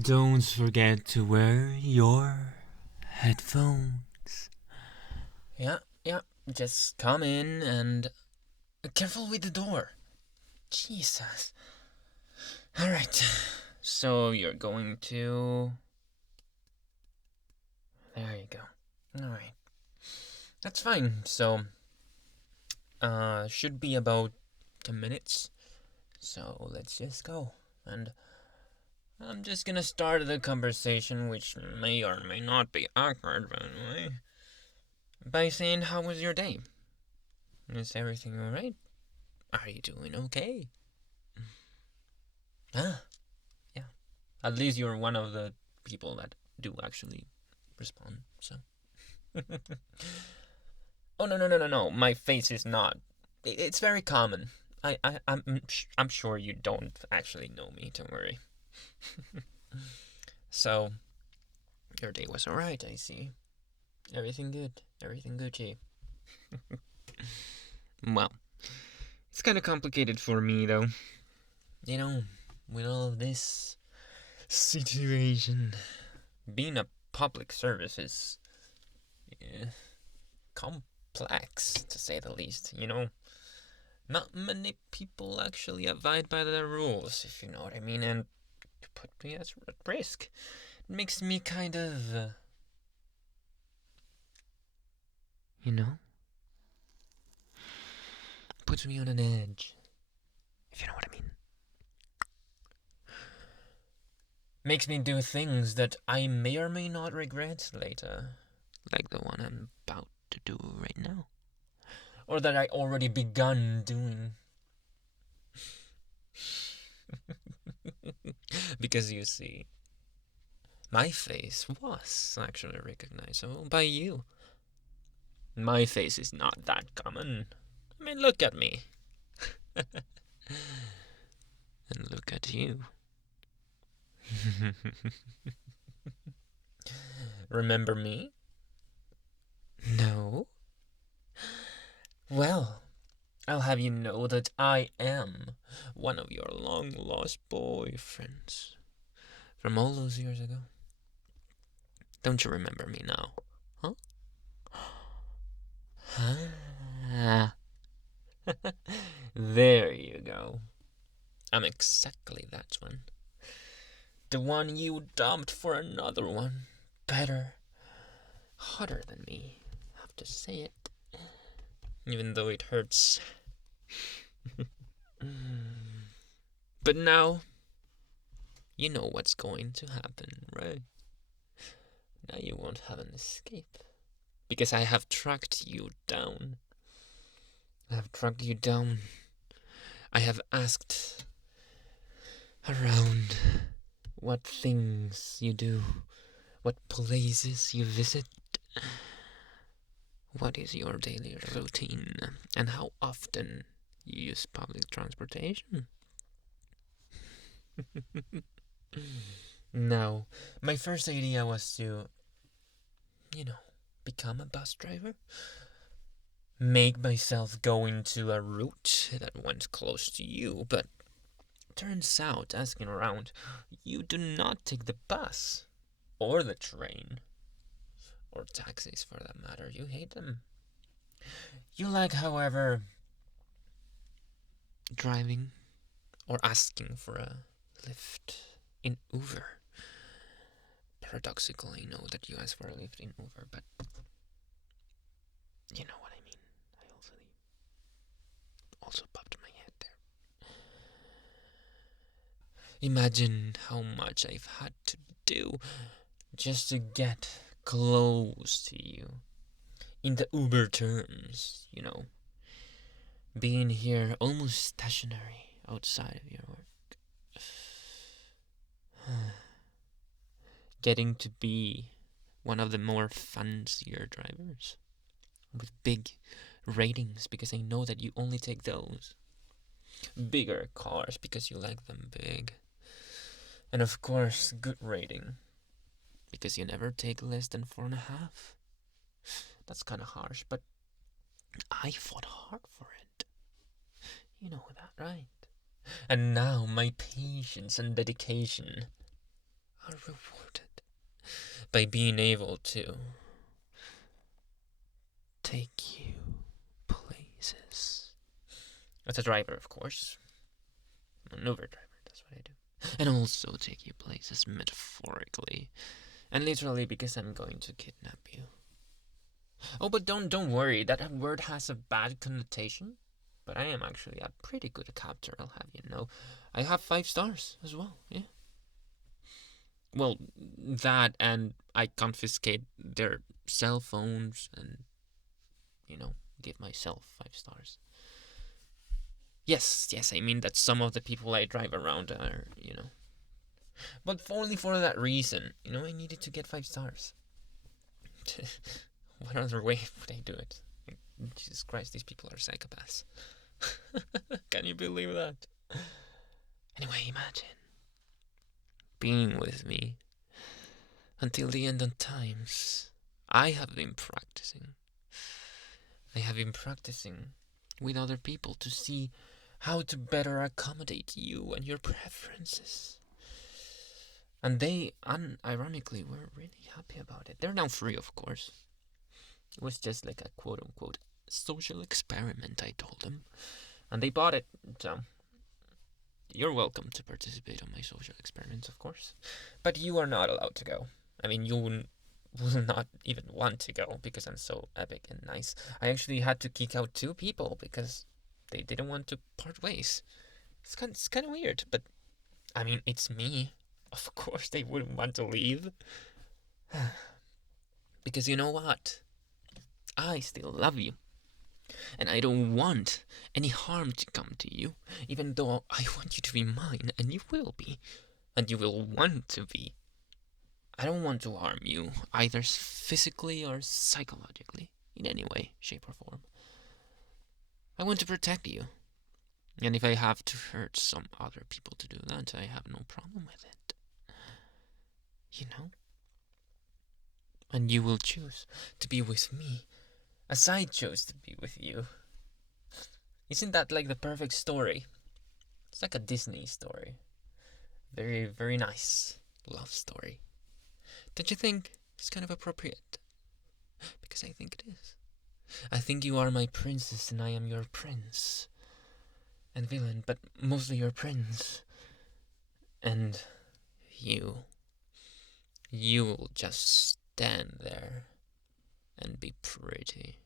Don't forget to wear your headphones. Yeah, just come in and careful with the door. Jesus. Alright, so you're going to... There you go. Alright. That's fine, so... should be about 10 minutes. So let's just go. And I'm just gonna start the conversation, which may or may not be awkward, by the way, by saying, how was your day? Is everything alright? Are you doing okay? Ah, yeah. At least you're one of the people that do actually respond, so. Oh, no. My face is not. It's very common. I'm sure you don't actually know me, don't worry. So, your day was alright, I see. Everything good. Everything Gucci. Well, it's kind of complicated for me, though. You know, with all this situation, being a public service is complex, to say the least, you know? Not many people actually abide by the rules, if you know what I mean, and put me at risk. It makes me kind of... you know? Puts me on an edge, if you know what I mean. Makes me do things that I may or may not regret later. Like the one I'm about to do right now. Or that I already begun doing. Because you see, my face was actually recognizable by you. My face is not that common. I mean, look at me. And look at you. Remember me? No? Well, I'll have you know that I am one of your long-lost boyfriends from all those years ago. Don't you remember me now? Huh? There you go. I'm exactly that one. The one you dumped for another one. Better. Hotter than me. I have to say it. Even though it hurts. But now, you know what's going to happen, right? Now you won't have an escape. Because I have tracked you down. I have tracked you down. I have asked around what things you do, what places you visit, what is your daily routine, and how often you use public transportation. Now, my first idea was to, become a bus driver. Make myself go into a route that went close to you, but turns out, asking around, you do not take the bus, or the train, or taxis for that matter. You hate them. You like, however, driving or asking for a lift in Uber. Paradoxical, I know that you ask for a lift in Uber, but you know what I mean. I also popped my head there. Imagine how much I've had to do just to get close to you. In the Uber terms, being here almost stationary outside of your work. Getting to be one of the more fancier drivers with big ratings, because I know that you only take those. Bigger cars because you like them big. And of course, good rating because you never take less than 4.5. That's kind of harsh, but I fought hard for it. You know that, right? And now my patience and dedication are rewarded by being able to take you places. As a driver, of course. I'm an Uber driver, that's what I do. And also take you places metaphorically. And literally because I'm going to kidnap you. Oh, but don't worry, that word has a bad connotation. But I am actually a pretty good captor, I'll have you know. I have 5 stars as well, yeah. Well, that and I confiscate their cell phones and, give myself 5 stars. Yes, I mean that some of the people I drive around are, But only for that reason, I needed to get 5 stars. What other way would I do it? Jesus Christ, these people are psychopaths. Can you believe that? Anyway, imagine being with me until the end of times. I have been practicing. With other people to see how to better accommodate you and your preferences. And they, unironically, were really happy about it. They're now free, of course. It was just like a quote-unquote social experiment, I told them. And they bought it, so you're welcome to participate on my social experiments, of course. But you are not allowed to go. I mean, you will not even want to go because I'm so epic and nice. I actually had to kick out 2 people because they didn't want to part ways. It's kind of weird, but I mean, it's me. Of course they wouldn't want to leave. Because you know what? I still love you. And I don't want any harm to come to you, even though I want you to be mine, and you will be. And you will want to be. I don't want to harm you, either physically or psychologically, in any way, shape, or form. I want to protect you. And if I have to hurt some other people to do that, I have no problem with it. And you will choose to be with me, as I chose to be with you. Isn't that like the perfect story? It's like a Disney story. Very, very nice love story. Don't you think it's kind of appropriate? Because I think it is. I think you are my princess and I am your prince. And villain, but mostly your prince. And you will just stand there and be pretty.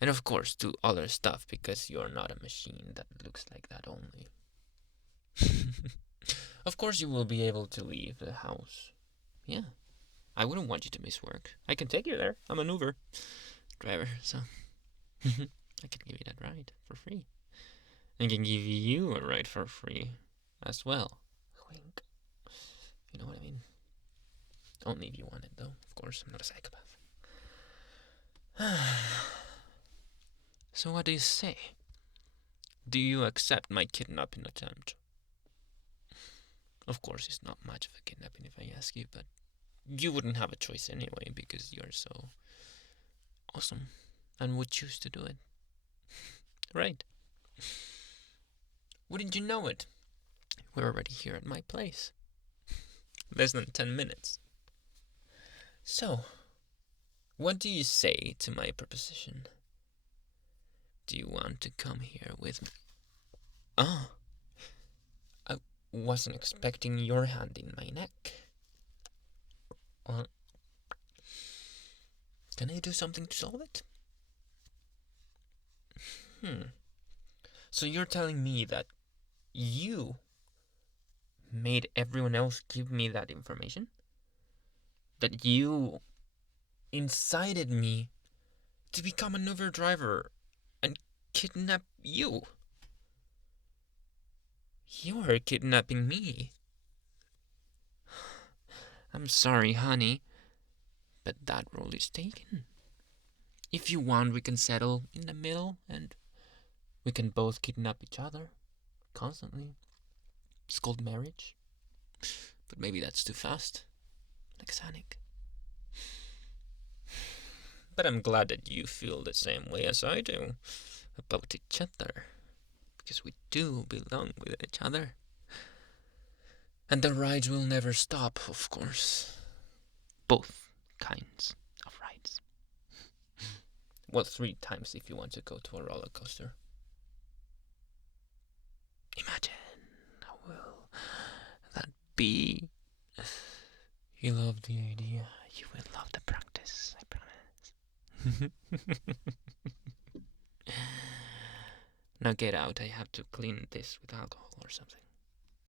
And of course do other stuff because you're not a machine that looks like that only. Of course you will be able to leave the house. Yeah. I wouldn't want you to miss work. I can take you there. I'm an Uber driver, so I can give you that ride for free. I can give you a ride for free as well. Wink. You know what I mean? Only if you want it, though. Of course, I'm not a psychopath. So what do you say? Do you accept my kidnapping attempt? Of course, it's not much of a kidnapping if I ask you, but you wouldn't have a choice anyway because you're so awesome and would choose to do it. Right. Wouldn't you know it? We're already here at my place. Less than 10 minutes. So, what do you say to my proposition? Do you want to come here with me? I wasn't expecting your hand in my neck. Can I do something to solve it? So you're telling me that you made everyone else give me that information? That you incited me to become an Uber driver and kidnap you? You are kidnapping me. I'm sorry, honey, but that role is taken. If you want, we can settle in the middle and we can both kidnap each other constantly. It's called marriage. But maybe that's too fast. Like Sonic. But I'm glad that you feel the same way as I do about each other. Because we do belong with each other. And the rides will never stop, of course. Both kinds of rides. Well, 3 times if you want to go to a roller coaster. Imagine how will that be. You love the idea. You will love the practice, I promise. Now get out. I have to clean this with alcohol or something.